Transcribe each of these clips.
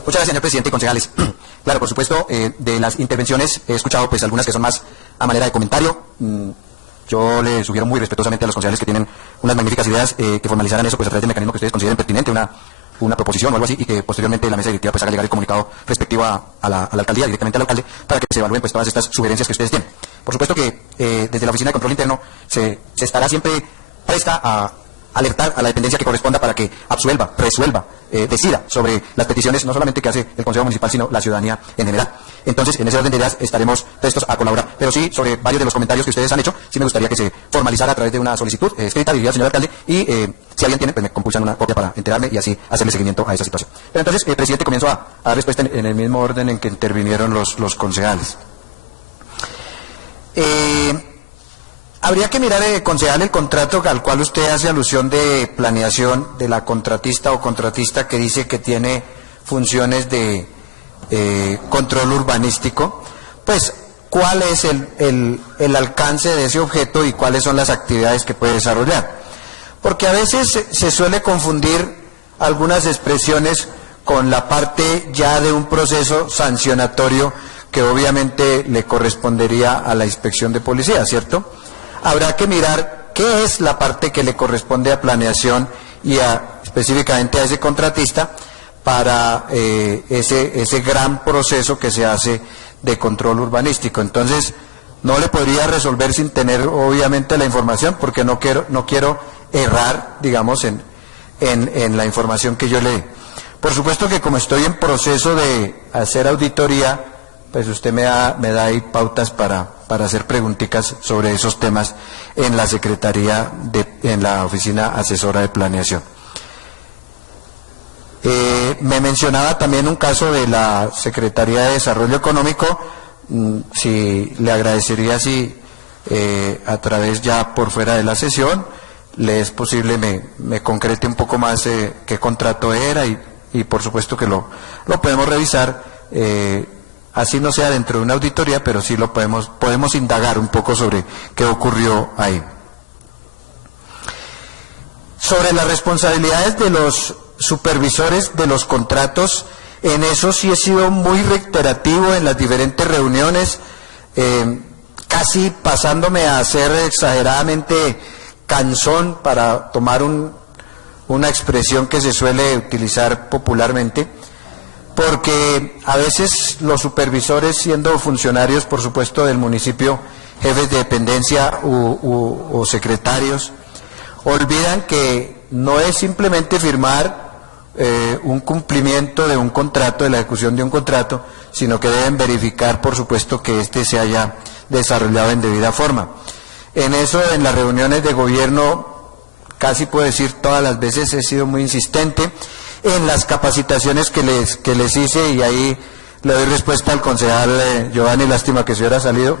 Muchas gracias, señor presidente y concejales. Claro, por supuesto, de las intervenciones he escuchado pues algunas que son más a manera de comentario. Yo le sugiero muy respetuosamente a los concejales que tienen unas magníficas ideas que formalizaran eso pues a través del mecanismo que ustedes consideren pertinente, una proposición o algo así, y que posteriormente la mesa directiva pues haga llegar el comunicado respectivo a la alcaldía, directamente al alcalde, para que se evalúen pues todas estas sugerencias que ustedes tienen. Por supuesto que desde la Oficina de Control Interno se estará siempre presta a alertar a la dependencia que corresponda para que absuelva, resuelva, decida sobre las peticiones, no solamente que hace el Consejo Municipal, sino la ciudadanía en general. Entonces, en ese orden de ideas estaremos prestos a colaborar. Pero sí, sobre varios de los comentarios que ustedes han hecho, sí me gustaría que se formalizara a través de una solicitud escrita, diría el señor alcalde, y si alguien tiene, pues me compulsan una copia para enterarme y así hacerle seguimiento a esa situación. Pero entonces, presidente, comienzo a dar respuesta en el mismo orden en que intervinieron los concejales. Habría que mirar, concejal, el contrato al cual usted hace alusión de planeación de la contratista o contratista que dice que tiene funciones de control urbanístico, pues cuál es el alcance de ese objeto y cuáles son las actividades que puede desarrollar. Porque a veces se suele confundir algunas expresiones con la parte ya de un proceso sancionatorio que obviamente le correspondería a la inspección de policía, ¿cierto? Habrá que mirar qué es la parte que le corresponde a planeación y específicamente a ese contratista para ese gran proceso que se hace de control urbanístico. Entonces, no le podría resolver sin tener obviamente la información, porque no quiero errar, digamos, en la información que yo le dé. Por supuesto que como estoy en proceso de hacer auditoría, pues usted me da ahí pautas para hacer preguntitas sobre esos temas en la Secretaría, en la Oficina Asesora de Planeación. Me mencionaba también un caso de la Secretaría de Desarrollo Económico. Si le agradecería si a través ya por fuera de la sesión le es posible me concrete un poco más qué contrato era y por supuesto que lo podemos revisar. Así no sea dentro de una auditoría, pero sí lo podemos indagar un poco sobre qué ocurrió ahí. Sobre las responsabilidades de los supervisores de los contratos, en eso sí he sido muy reiterativo en las diferentes reuniones, casi pasándome a ser exageradamente cansón, para tomar una expresión que se suele utilizar popularmente, porque a veces los supervisores, siendo funcionarios, por supuesto, del municipio, jefes de dependencia o secretarios, olvidan que no es simplemente firmar un cumplimiento de un contrato, de la ejecución de un contrato, sino que deben verificar, por supuesto, que éste se haya desarrollado en debida forma. En eso, en las reuniones de gobierno, casi puedo decir todas las veces he sido muy insistente. En las capacitaciones que les hice, y ahí le doy respuesta al concejal Giovanni, lástima que se hubiera salido,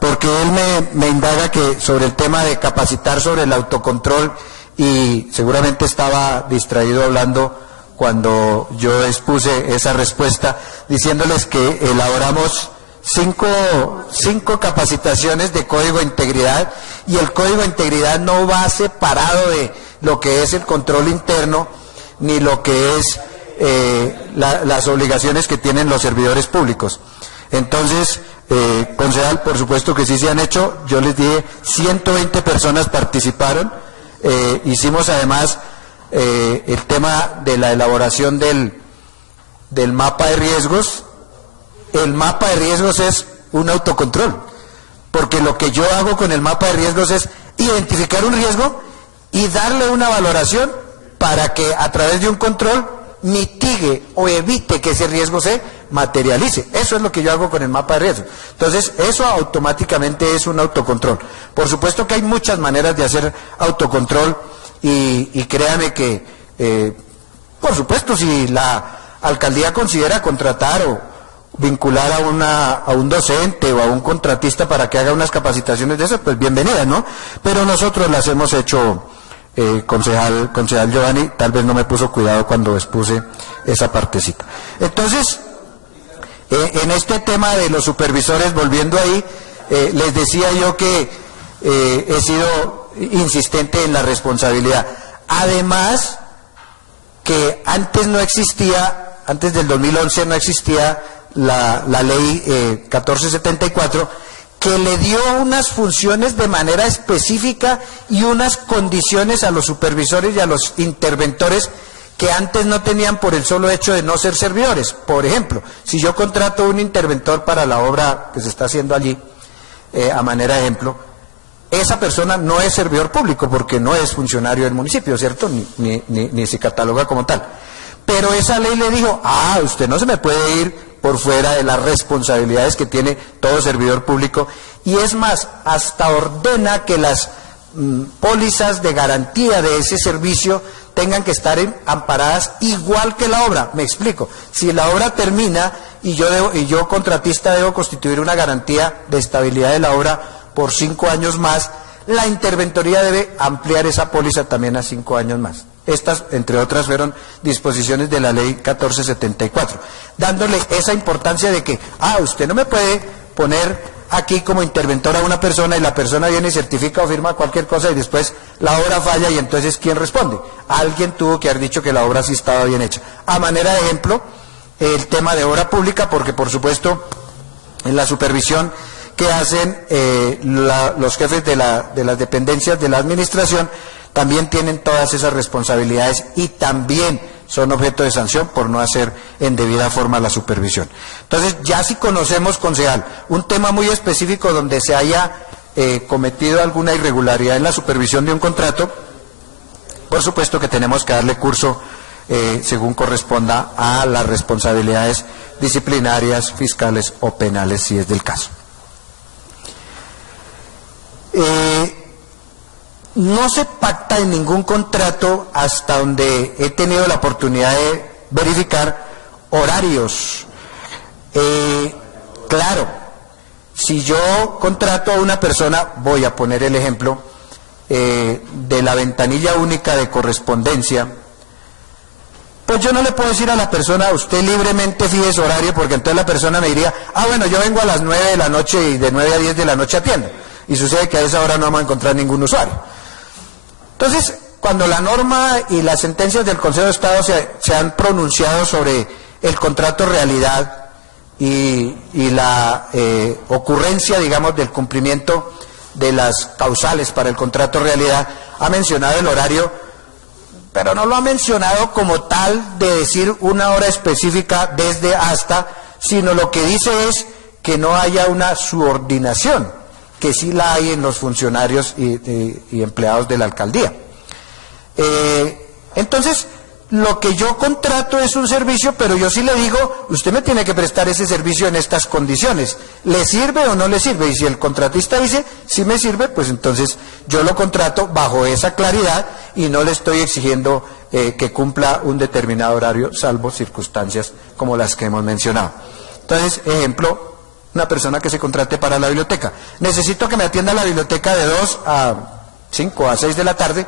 porque él me indaga que sobre el tema de capacitar sobre el autocontrol, y seguramente estaba distraído hablando cuando yo expuse esa respuesta, diciéndoles que elaboramos cinco capacitaciones de Código de Integridad, y el Código de Integridad no va separado de lo que es el control interno, ni lo que es las obligaciones que tienen los servidores públicos. Entonces, concejal, por supuesto que sí se han hecho. Yo les dije, 120 personas participaron. Hicimos además el tema de la elaboración del mapa de riesgos. El mapa de riesgos es un autocontrol, porque lo que yo hago con el mapa de riesgos es identificar un riesgo y darle una valoración para que a través de un control mitigue o evite que ese riesgo se materialice. Eso es lo que yo hago con el mapa de riesgo. Entonces, eso automáticamente es un autocontrol. Por supuesto que hay muchas maneras de hacer autocontrol, y créame que, por supuesto, si la alcaldía considera contratar o vincular a un docente o a un contratista para que haga unas capacitaciones de esas, pues bienvenidas, ¿no? Pero nosotros las hemos hecho, concejal Giovanni, tal vez no me puso cuidado cuando expuse esa partecita. Entonces, en este tema de los supervisores, volviendo ahí, les decía yo que he sido insistente en la responsabilidad. Además, que antes no existía, antes del 2011 no existía la ley 1474, que le dio unas funciones de manera específica y unas condiciones a los supervisores y a los interventores que antes no tenían por el solo hecho de no ser servidores. Por ejemplo, si yo contrato un interventor para la obra que se está haciendo allí, a manera de ejemplo, esa persona no es servidor público porque no es funcionario del municipio, ¿cierto? Ni se cataloga como tal. Pero esa ley le dijo, usted no se me puede ir por fuera de las responsabilidades que tiene todo servidor público, y es más, hasta ordena que las pólizas de garantía de ese servicio tengan que estar amparadas igual que la obra. Me explico, si la obra termina y yo contratista debo constituir una garantía de estabilidad de la obra por 5 años más, la interventoría debe ampliar esa póliza también a 5 años más. Estas, entre otras, fueron disposiciones de la ley 1474, dándole esa importancia de que, usted no me puede poner aquí como interventor a una persona y la persona viene y certifica o firma cualquier cosa y después la obra falla y entonces ¿quién responde? Alguien tuvo que haber dicho que la obra sí estaba bien hecha. A manera de ejemplo, el tema de obra pública, porque por supuesto en la supervisión que hacen los jefes de las dependencias de la administración también tienen todas esas responsabilidades y también son objeto de sanción por no hacer en debida forma la supervisión. Entonces, ya si conocemos, concejal, un tema muy específico donde se haya cometido alguna irregularidad en la supervisión de un contrato, por supuesto que tenemos que darle curso según corresponda a las responsabilidades disciplinarias, fiscales o penales, si es del caso. No se pacta en ningún contrato, hasta donde he tenido la oportunidad de verificar, horarios. Claro, si yo contrato a una persona, voy a poner el ejemplo de la ventanilla única de correspondencia, pues yo no le puedo decir a la persona, usted libremente fije su horario, porque entonces la persona me diría, bueno, yo vengo a las 9 de la noche y de 9 a 10 de la noche atiendo. Y sucede que a esa hora no vamos a encontrar ningún usuario. Entonces, cuando la norma y las sentencias del Consejo de Estado se han pronunciado sobre el contrato realidad y la ocurrencia, digamos, del cumplimiento de las causales para el contrato realidad, ha mencionado el horario, pero no lo ha mencionado como tal de decir una hora específica desde hasta, sino lo que dice es que no haya una subordinación, que sí la hay en los funcionarios y empleados de la alcaldía. Entonces, lo que yo contrato es un servicio, pero yo sí le digo, usted me tiene que prestar ese servicio en estas condiciones. ¿Le sirve o no le sirve? Y si el contratista dice, sí me sirve, pues entonces yo lo contrato bajo esa claridad y no le estoy exigiendo que cumpla un determinado horario, salvo circunstancias como las que hemos mencionado. Entonces, ejemplo, una persona que se contrate para la biblioteca. Necesito que me atienda la biblioteca de 2 a 5 a 6 de la tarde.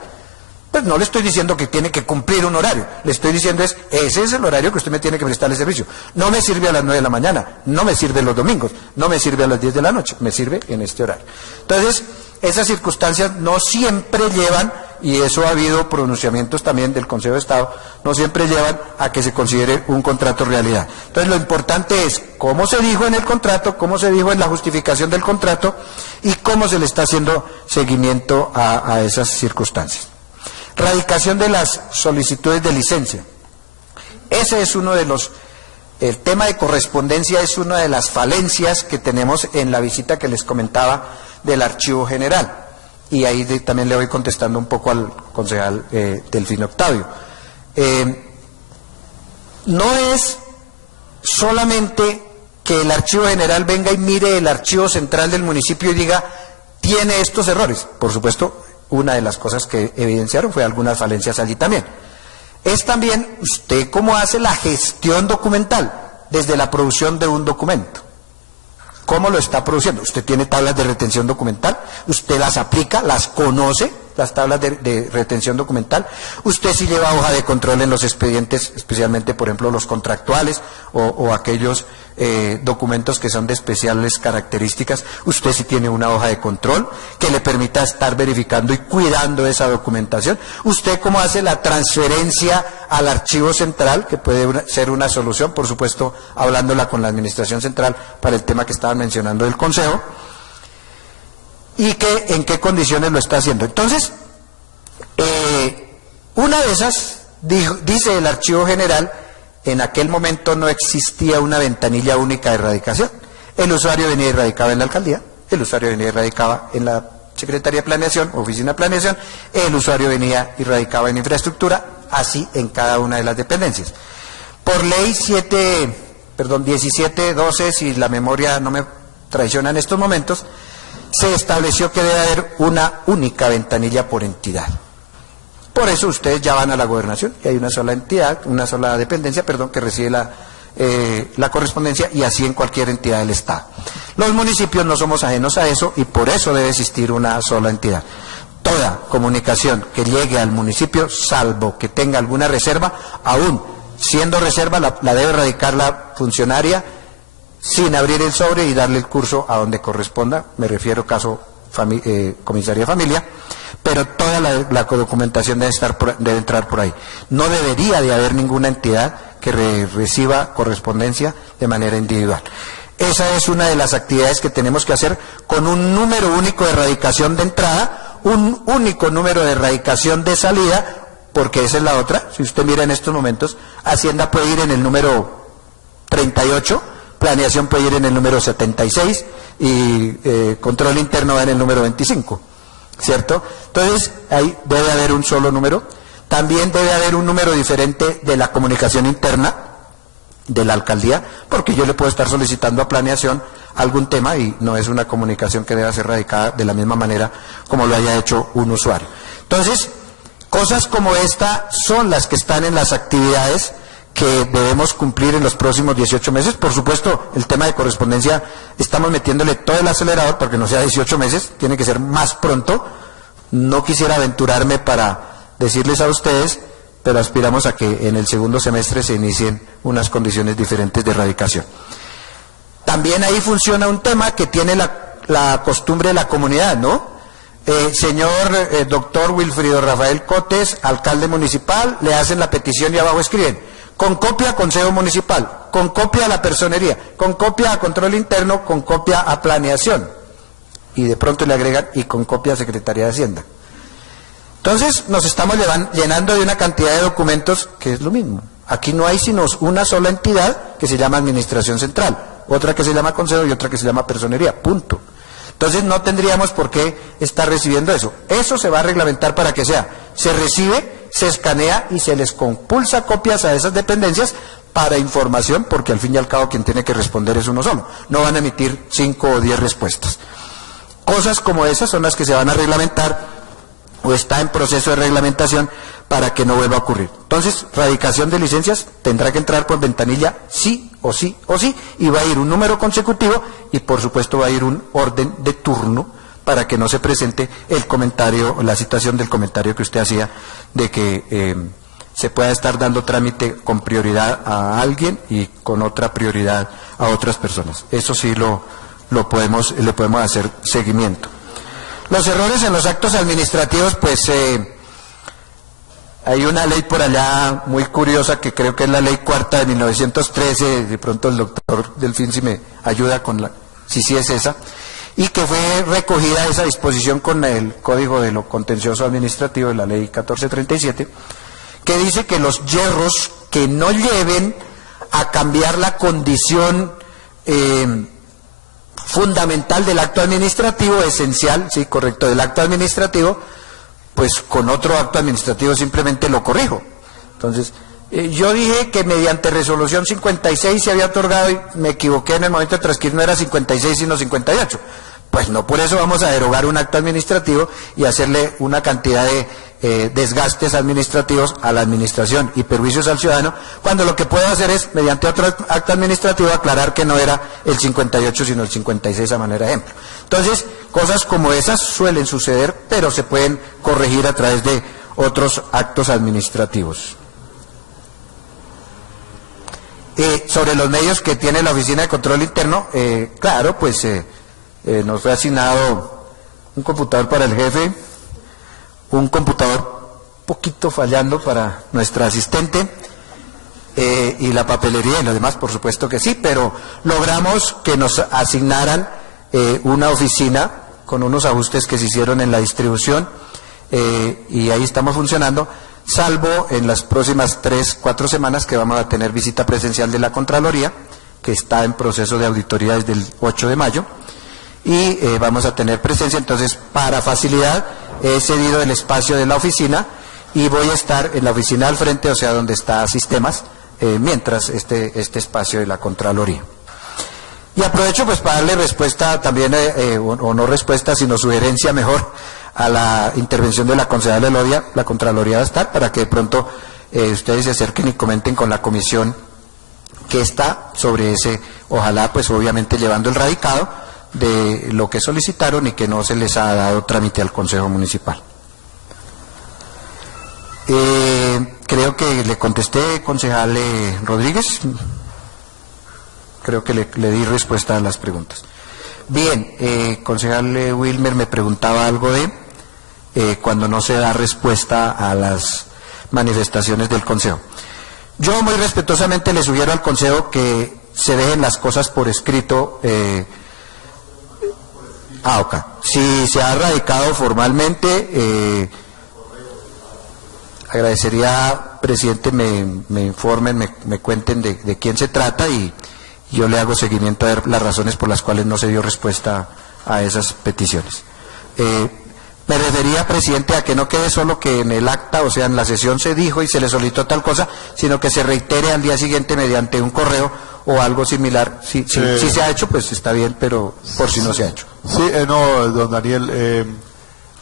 Pues no le estoy diciendo que tiene que cumplir un horario. Le estoy diciendo ese es el horario que usted me tiene que prestar el servicio. No me sirve a las 9 de la mañana, no me sirve los domingos, no me sirve a las 10 de la noche, me sirve en este horario. Entonces, esas circunstancias no siempre llevan, y eso ha habido pronunciamientos también del Consejo de Estado, no siempre llevan a que se considere un contrato realidad. Entonces, lo importante es cómo se dijo en el contrato, cómo se dijo en la justificación del contrato y cómo se le está haciendo seguimiento a esas circunstancias. Radicación de las solicitudes de licencia. Ese es uno de el tema de correspondencia es una de las falencias que tenemos en la visita que les comentaba del Archivo General. Y ahí también le voy contestando un poco al concejal Delfino Octavio. No es solamente que el Archivo General venga y mire el archivo central del municipio y diga, tiene estos errores. Por supuesto, una de las cosas que evidenciaron fue algunas falencias allí también. Es también usted cómo hace la gestión documental desde la producción de un documento. ¿Cómo lo está produciendo? Usted tiene tablas de retención documental, usted las aplica, las conoce, las tablas de retención documental. Usted sí lleva hoja de control en los expedientes, especialmente, por ejemplo, los contractuales o aquellos documentos que son de especiales características. Usted sí tiene una hoja de control que le permita estar verificando y cuidando esa documentación. Usted cómo hace la transferencia al archivo central, que puede ser una solución, por supuesto, hablándola con la administración central para el tema que estaban mencionando del Consejo, y que en qué condiciones lo está haciendo. Entonces, una de esas, dice el Archivo General, en aquel momento no existía una ventanilla única de erradicación. El usuario venía y radicaba en la alcaldía, el usuario venía y radicaba en la Secretaría de Planeación, Oficina de Planeación, el usuario venía y radicaba en infraestructura, así en cada una de las dependencias. Por ley 1712, si la memoria no me traiciona en estos momentos, se estableció que debe haber una única ventanilla por entidad. Por eso ustedes ya van a la gobernación y hay una sola entidad, una sola dependencia, perdón, que recibe la correspondencia, y así en cualquier entidad del Estado. Los municipios no somos ajenos a eso y por eso debe existir una sola entidad. Toda comunicación que llegue al municipio, salvo que tenga alguna reserva, aún siendo reserva, la debe radicar la funcionaria sin abrir el sobre y darle el curso a donde corresponda, me refiero caso comisaría familia, pero toda la documentación debe entrar por ahí. No debería de haber ninguna entidad que reciba correspondencia de manera individual. Esa es una de las actividades que tenemos que hacer con un número único de erradicación de entrada, un único número de erradicación de salida, porque esa es la otra. Si usted mira en estos momentos, Hacienda puede ir en el número 38, Planeación puede ir en el número 76 y Control Interno va en el número 25, ¿cierto? Entonces, ahí debe haber un solo número. También debe haber un número diferente de la comunicación interna de la alcaldía, porque yo le puedo estar solicitando a Planeación algún tema y no es una comunicación que deba ser radicada de la misma manera como lo haya hecho un usuario. Entonces, cosas como esta son las que están en las actividades que debemos cumplir en los próximos 18 meses. Por supuesto, el tema de correspondencia, estamos metiéndole todo el acelerador para que no sea 18 meses, tiene que ser más pronto. No quisiera aventurarme para decirles a ustedes, pero aspiramos a que en el segundo semestre se inicien unas condiciones diferentes de erradicación. También ahí funciona un tema que tiene la costumbre de la comunidad, ¿no? Señor doctor Wilfrido Rafael Cotes, alcalde municipal, le hacen la petición y abajo escriben: con copia a Consejo Municipal, con copia a la Personería, con copia a Control Interno, con copia a Planeación. Y de pronto le agregan: y con copia a Secretaría de Hacienda. Entonces nos estamos llenando de una cantidad de documentos que es lo mismo. Aquí no hay sino una sola entidad que se llama Administración Central, otra que se llama Consejo y otra que se llama Personería, punto. Entonces no tendríamos por qué estar recibiendo eso. Eso se va a reglamentar para que se recibe, se escanea y se les compulsa copias a esas dependencias para información, porque al fin y al cabo quien tiene que responder es uno solo. No van a emitir 5 o 10 respuestas. Cosas como esas son las que se van a reglamentar o está en proceso de reglamentación para que no vuelva a ocurrir. Entonces, radicación de licencias tendrá que entrar por ventanilla sí o sí o sí, y va a ir un número consecutivo y por supuesto va a ir un orden de turno para que no se presente el comentario o la situación del comentario que usted hacía de que se pueda estar dando trámite con prioridad a alguien y con otra prioridad a otras personas. Eso sí le podemos hacer seguimiento. Los errores en los actos administrativos, pues hay una ley por allá muy curiosa que creo que es la ley cuarta de 1913, de pronto el doctor Delfín si me ayuda con si es esa, y que fue recogida esa disposición con el Código de lo Contencioso Administrativo de la ley 1437, que dice que los yerros que no lleven a cambiar la condición fundamental del acto administrativo, esencial, sí, correcto, del acto administrativo, pues con otro acto administrativo simplemente lo corrijo. Entonces, yo dije que mediante resolución 56 se había otorgado, y me equivoqué en el momento de transcribir, no era 56 sino 58, Pues no por eso vamos a derogar un acto administrativo y hacerle una cantidad de desgastes administrativos a la administración y perjuicios al ciudadano, cuando lo que puedo hacer es, mediante otro acto administrativo, aclarar que no era el 58 sino el 56 a manera de ejemplo. Entonces, cosas como esas suelen suceder, pero se pueden corregir a través de otros actos administrativos. Sobre los medios que tiene la Oficina de Control Interno, claro, pues nos fue asignado un computador para el jefe, un computador poquito fallando para nuestra asistente, y la papelería y lo demás, por supuesto que sí, pero logramos que nos asignaran una oficina con unos ajustes que se hicieron en la distribución, y ahí estamos funcionando, salvo en las próximas 3-4 semanas que vamos a tener visita presencial de la Contraloría, que está en proceso de auditoría desde el 8 de mayo, y vamos a tener presencia. Entonces, para facilidad, he cedido el espacio de la oficina y voy a estar en la oficina al frente, o sea, donde está sistemas, mientras este espacio de la Contraloría. Y aprovecho pues para darle respuesta también, o no respuesta, sino sugerencia mejor, a la intervención de la concejala Elodia. La Contraloría va a estar para que de pronto ustedes se acerquen y comenten con la comisión que está sobre ese, ojalá pues obviamente llevando el radicado de lo que solicitaron y que no se les ha dado trámite al Consejo Municipal. Creo que le contesté, concejal Rodríguez. Creo que le di respuesta a las preguntas. Bien, concejal Wilmer me preguntaba algo de cuando no se da respuesta a las manifestaciones del Consejo. Yo muy respetuosamente le sugiero al Consejo que se dejen las cosas por escrito. Ok. Si se ha radicado formalmente, agradecería, presidente, me informen, me cuenten de quién se trata y yo le hago seguimiento a ver las razones por las cuales no se dio respuesta a esas peticiones. Me refería, presidente, a que no quede solo que en el acta, o sea, en la sesión se dijo y se le solicitó tal cosa, sino que se reitere al día siguiente mediante un correo o algo similar. Si se ha hecho, pues está bien, pero por si no se ha hecho. Sí, no, don Daniel,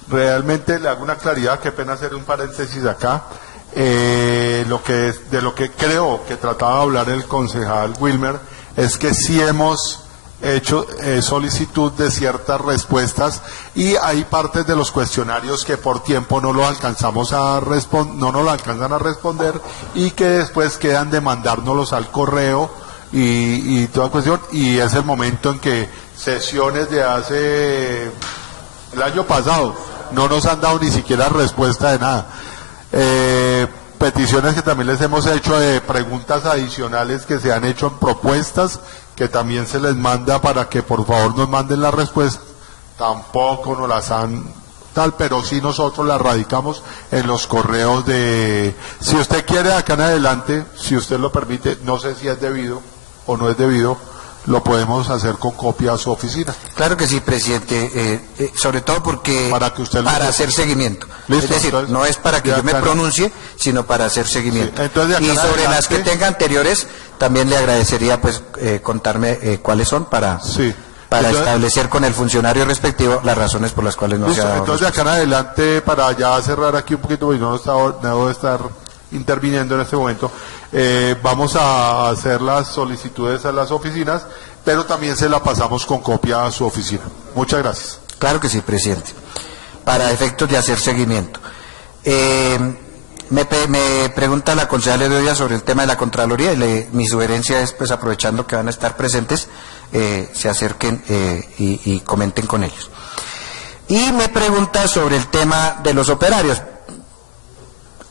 realmente le hago una claridad, qué pena hacer un paréntesis acá. De lo que creo que trataba de hablar el concejal Wilmer es que sí hemos hecho solicitud de ciertas respuestas y hay partes de los cuestionarios que por tiempo no lo alcanzamos a no nos lo alcanzan a responder y que después quedan de mandárnoslos al correo y toda cuestión, y es el momento en que sesiones de hace el año pasado no nos han dado ni siquiera respuesta de nada. Peticiones que también les hemos hecho de preguntas adicionales que se han hecho en propuestas que también se les manda para que por favor nos manden la respuesta, tampoco nos las han tal, pero sí nosotros las radicamos en los correos de, si usted quiere acá en adelante, si usted lo permite, no sé si es debido o no es debido, lo podemos hacer con copia a su oficina. Claro que sí, presidente, sobre todo porque para hacer seguimiento. ¿Listo? Es decir, entonces, no es para que yo me pronuncie, sino para hacer seguimiento. Sí, entonces, y sobre adelante, las que tenga anteriores, también le agradecería pues contarme cuáles son para establecer con el funcionario respectivo las razones por las cuales no se ha dado. Entonces, de acá en adelante, para ya cerrar aquí un poquito, porque no debo estar interviniendo en este momento, vamos a hacer las solicitudes a las oficinas, pero también se la pasamos con copia a su oficina. Muchas gracias. Claro que sí, presidente, para efectos de hacer seguimiento. Me pregunta la concejala Elodia sobre el tema de la Contraloría y mi sugerencia es, pues aprovechando que van a estar presentes, se acerquen y comenten con ellos. Y me pregunta sobre el tema de los operarios.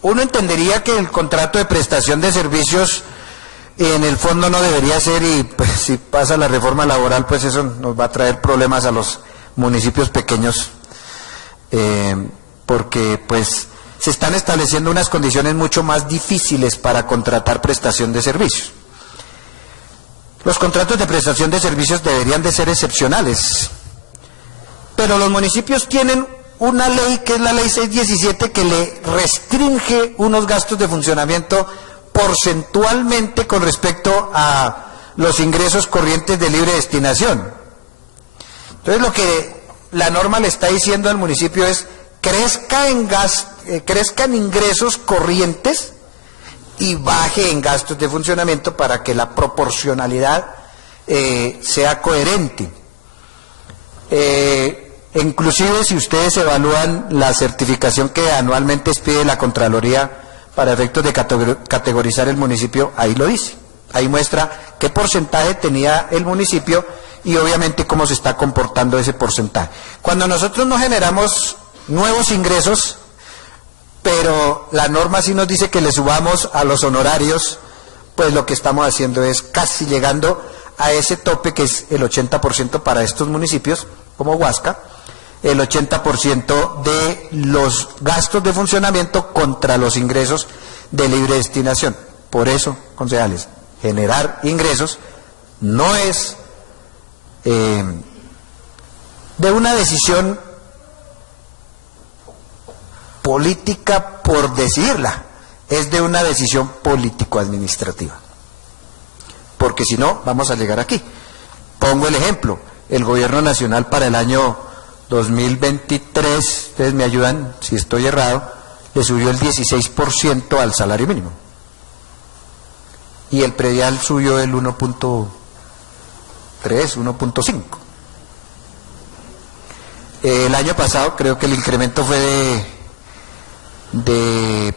Uno entendería que el contrato de prestación de servicios en el fondo no debería ser, y pues si pasa la reforma laboral, pues eso nos va a traer problemas a los municipios pequeños, porque pues se están estableciendo unas condiciones mucho más difíciles para contratar prestación de servicios. Los contratos de prestación de servicios deberían de ser excepcionales, pero los municipios tienen una ley que es la ley 617 que le restringe unos gastos de funcionamiento porcentualmente con respecto a los ingresos corrientes de libre destinación. Entonces lo que la norma le está diciendo al municipio es crezca en ingresos corrientes y baje en gastos de funcionamiento para que la proporcionalidad sea coherente. Inclusive si ustedes evalúan la certificación que anualmente expide la Contraloría para efectos de categorizar el municipio, ahí lo dice, ahí muestra qué porcentaje tenía el municipio y obviamente cómo se está comportando ese porcentaje. Cuando nosotros no generamos nuevos ingresos, pero la norma sí nos dice que le subamos a los honorarios, pues lo que estamos haciendo es casi llegando a ese tope que es el 80% para estos municipios, como Huasca, el 80% de los gastos de funcionamiento contra los ingresos de libre destinación. Por eso, concejales, generar ingresos no es de una decisión política por decidirla, es de una decisión político-administrativa. Porque si no, vamos a llegar aquí. Pongo el ejemplo, el gobierno nacional para el año 2023, ustedes me ayudan si estoy errado, le subió el 16% al salario mínimo. Y el predial subió el 1.3, 1.5. El año pasado creo que el incremento fue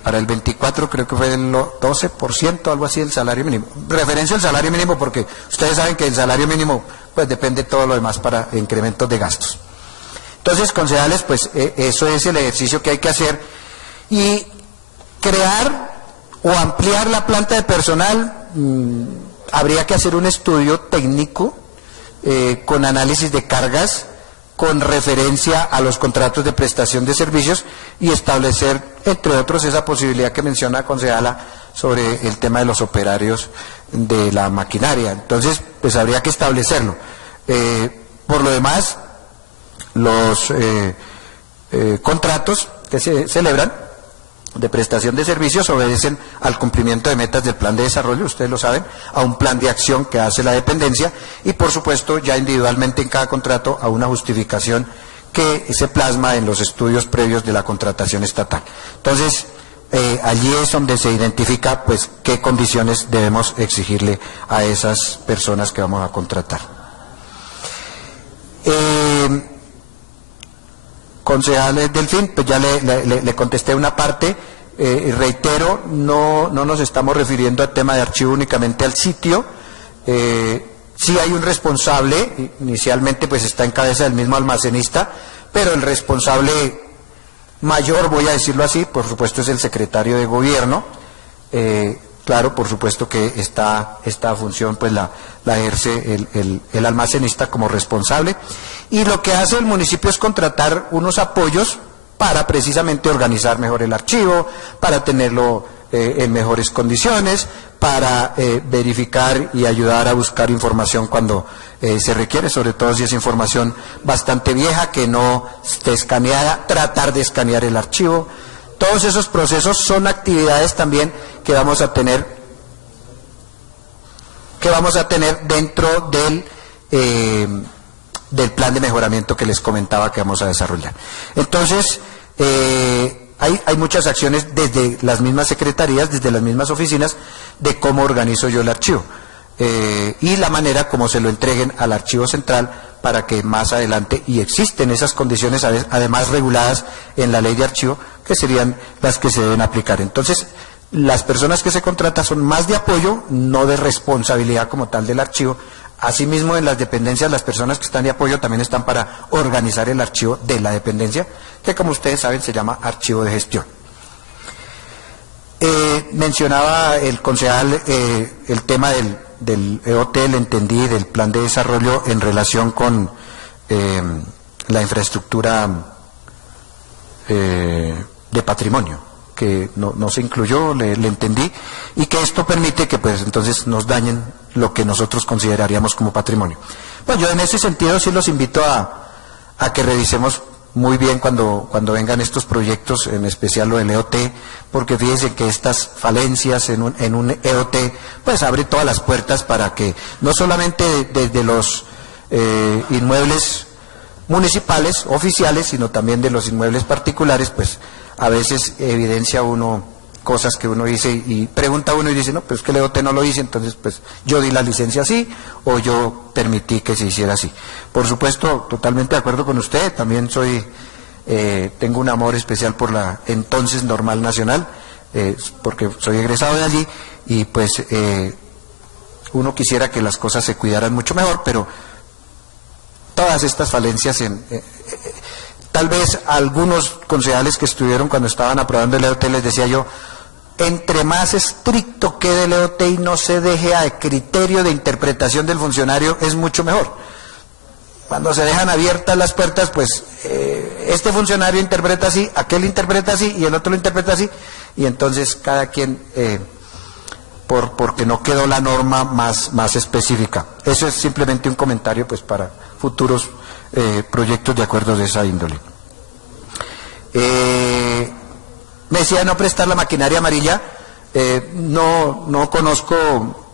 para el 24 creo que fue del 12%, algo así, del salario mínimo. Referencia al salario mínimo porque ustedes saben que el salario mínimo pues depende de todo lo demás para incrementos de gastos. Entonces, concejales, pues eso es el ejercicio que hay que hacer y crear o ampliar la planta de personal. Habría que hacer un estudio técnico con análisis de cargas, con referencia a los contratos de prestación de servicios y establecer, entre otros, esa posibilidad que menciona la concejala sobre el tema de los operarios de la maquinaria. Entonces, pues habría que establecerlo. Por lo demás, los contratos que se celebran de prestación de servicios obedecen al cumplimiento de metas del plan de desarrollo, ustedes lo saben, a un plan de acción que hace la dependencia y por supuesto ya individualmente en cada contrato a una justificación que se plasma en los estudios previos de la contratación estatal. Entonces, allí es donde se identifica pues qué condiciones debemos exigirle a esas personas que vamos a contratar. Concejales Delfín, pues ya le contesté una parte, reitero, no nos estamos refiriendo al tema de archivo únicamente al sitio, sí hay un responsable, inicialmente pues está en cabeza del mismo almacenista, pero el responsable mayor, voy a decirlo así, por supuesto es el secretario de gobierno, claro, por supuesto que esta función pues la ejerce el almacenista como responsable y lo que hace el municipio es contratar unos apoyos para precisamente organizar mejor el archivo, para tenerlo en mejores condiciones, para verificar y ayudar a buscar información cuando se requiere, sobre todo si es información bastante vieja que no esté escaneada, tratar de escanear el archivo. Todos esos procesos son actividades también que vamos a tener dentro del plan de mejoramiento que les comentaba que vamos a desarrollar. Entonces, hay muchas acciones desde las mismas secretarías, desde las mismas oficinas, de cómo organizo yo el archivo y la manera como se lo entreguen al archivo central para que más adelante, y existen esas condiciones además reguladas en la ley de archivo, que serían las que se deben aplicar. Entonces, las personas que se contratan son más de apoyo, no de responsabilidad como tal del archivo. Asimismo, en las dependencias, las personas que están de apoyo también están para organizar el archivo de la dependencia, que como ustedes saben se llama archivo de gestión. Mencionaba el concejal el tema del EOT, le entendí, del plan de desarrollo en relación con la infraestructura de patrimonio, que no se incluyó, le entendí, y que esto permite que pues entonces nos dañen lo que nosotros consideraríamos como patrimonio. Pues yo en ese sentido sí los invito a que revisemos muy bien cuando vengan estos proyectos, en especial lo del EOT, porque fíjense que estas falencias en un EOT pues abre todas las puertas para que no solamente desde los inmuebles municipales, oficiales, sino también de los inmuebles particulares, pues a veces evidencia uno cosas que uno dice y pregunta uno y dice, no, pero es que el EOT no lo hice, entonces pues yo di la licencia así o yo permití que se hiciera así. Por supuesto, totalmente de acuerdo con usted, también tengo un amor especial por la entonces Normal Nacional, porque soy egresado de allí y pues uno quisiera que las cosas se cuidaran mucho mejor, pero todas estas falencias tal vez a algunos concejales que estuvieron cuando estaban aprobando el EOT les decía yo, entre más estricto quede el EOT y no se deje a criterio de interpretación del funcionario, es mucho mejor. Cuando se dejan abiertas las puertas, pues este funcionario interpreta así, aquel interpreta así y el otro lo interpreta así, y entonces cada quien, porque no quedó la norma más específica. Eso es simplemente un comentario pues para futuros proyectos de acuerdos de esa índole. Me decía no prestar la maquinaria amarilla, no conozco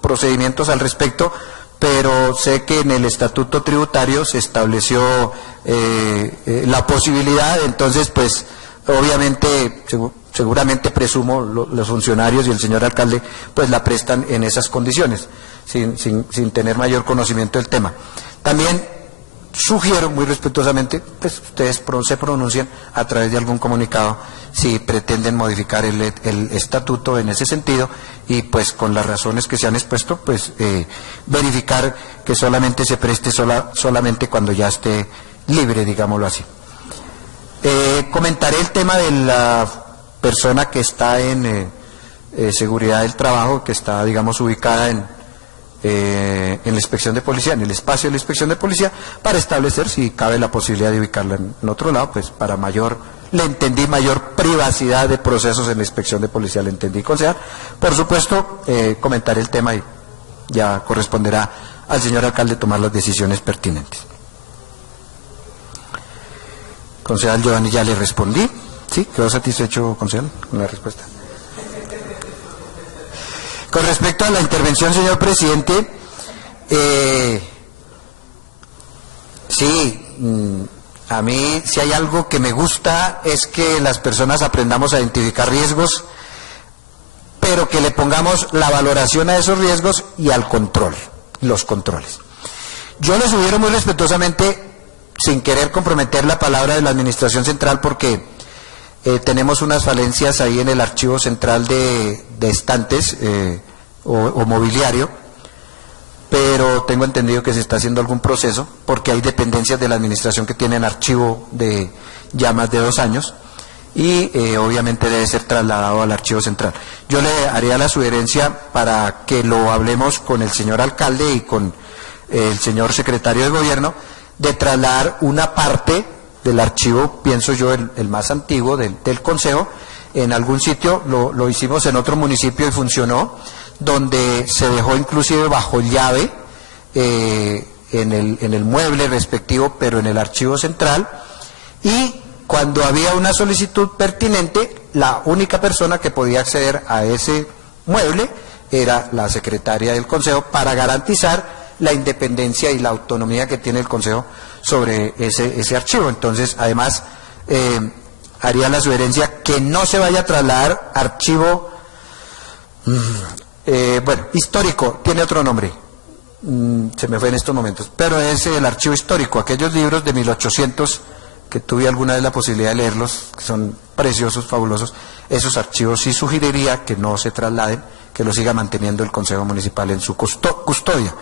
procedimientos al respecto, pero sé que en el estatuto tributario se estableció la posibilidad, entonces pues obviamente seguramente presumo los funcionarios y el señor alcalde pues la prestan en esas condiciones, sin tener mayor conocimiento del tema. También sugiero muy respetuosamente, pues ustedes se pronuncian a través de algún comunicado si pretenden modificar el estatuto en ese sentido y pues con las razones que se han expuesto, pues verificar que solamente se preste solamente cuando ya esté libre, digámoslo así. Comentaré el tema de la persona que está en seguridad del trabajo, que está, digamos, ubicada en la inspección de policía, en el espacio de la inspección de policía, para establecer si cabe la posibilidad de ubicarla en otro lado, pues para mayor privacidad de procesos en la inspección de policía, le entendí, concejal. Por supuesto, comentaré el tema y ya corresponderá al señor alcalde tomar las decisiones pertinentes. Concejal Giovanni, ya le respondí, ¿sí? ¿Quedó satisfecho, concejal, con la respuesta? Con respecto a la intervención, señor presidente, sí, a mí si hay algo que me gusta es que las personas aprendamos a identificar riesgos, pero que le pongamos la valoración a esos riesgos y al control, los controles. Yo le sugiero muy respetuosamente, sin querer comprometer la palabra de la Administración Central, porque tenemos unas falencias ahí en el archivo central de estantes o mobiliario, pero tengo entendido que se está haciendo algún proceso, porque hay dependencias de la Administración que tienen archivo de ya más de 2 años, y obviamente debe ser trasladado al archivo central. Yo le haría la sugerencia para que lo hablemos con el señor alcalde y con el señor secretario de Gobierno, de trasladar una parte del archivo, pienso yo, el más antiguo del Consejo, en algún sitio. Lo hicimos en otro municipio y funcionó, donde se dejó inclusive bajo llave en el mueble respectivo, pero en el archivo central, y cuando había una solicitud pertinente, la única persona que podía acceder a ese mueble era la secretaria del Consejo, para garantizar la independencia y la autonomía que tiene el Consejo sobre ese archivo. Entonces, además, haría la sugerencia que no se vaya a trasladar archivo, histórico, tiene otro nombre, se me fue en estos momentos, pero es el archivo histórico, aquellos libros de 1800 que tuve alguna vez la posibilidad de leerlos, que son preciosos, fabulosos. Esos archivos sí sugeriría que no se trasladen, que los siga manteniendo el Consejo Municipal en su custodia.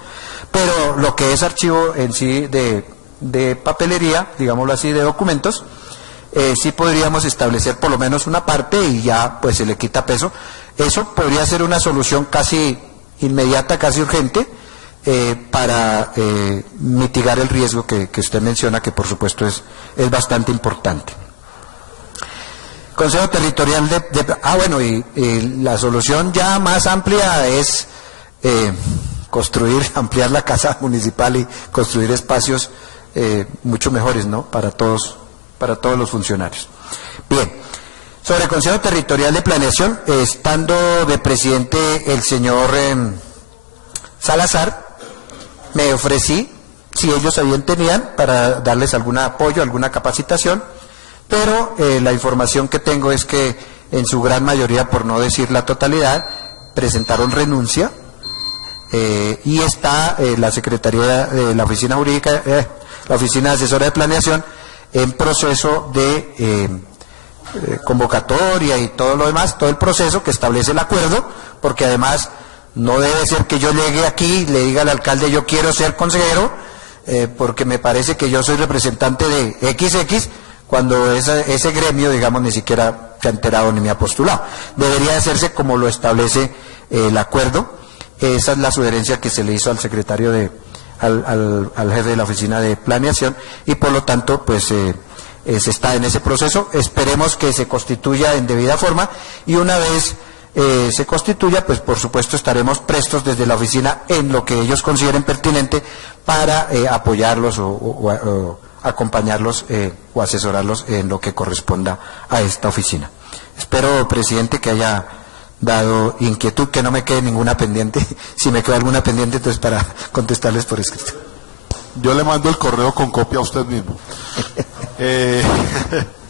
Pero lo que es archivo en sí de papelería, digámoslo así, de documentos, sí podríamos establecer por lo menos una parte y ya pues se le quita peso. Eso podría ser una solución casi inmediata, casi urgente, para mitigar el riesgo que usted menciona, que por supuesto es bastante importante. Consejo Territorial y la solución ya más amplia es ampliar la casa municipal y construir espacios mucho mejores, ¿no?, para todos los funcionarios. Bien, sobre el Consejo Territorial de Planeación, estando de presidente el señor Salazar, me ofrecí si ellos bien tenían, para darles algún apoyo, alguna capacitación, pero la información que tengo es que en su gran mayoría, por no decir la totalidad, presentaron renuncia, y está la Secretaría de la Oficina Jurídica, la Oficina Asesora de Planeación, en proceso de convocatoria y todo lo demás, todo el proceso que establece el acuerdo, porque además no debe ser que yo llegue aquí y le diga al alcalde yo quiero ser consejero, porque me parece que yo soy representante de XX, cuando ese gremio, digamos, ni siquiera se ha enterado ni me ha postulado. Debería hacerse como lo establece el acuerdo. Esa es la sugerencia que se le hizo al secretario al jefe de la Oficina de Planeación, y por lo tanto, pues se está en ese proceso. Esperemos que se constituya en debida forma, y una vez se constituya, pues por supuesto estaremos prestos desde la oficina en lo que ellos consideren pertinente para apoyarlos o acompañarlos o asesorarlos en lo que corresponda a esta oficina. Espero, presidente, que haya dado inquietud, que no me quede ninguna pendiente. Si me queda alguna pendiente, entonces para contestarles por escrito. Yo le mando el correo con copia a usted mismo.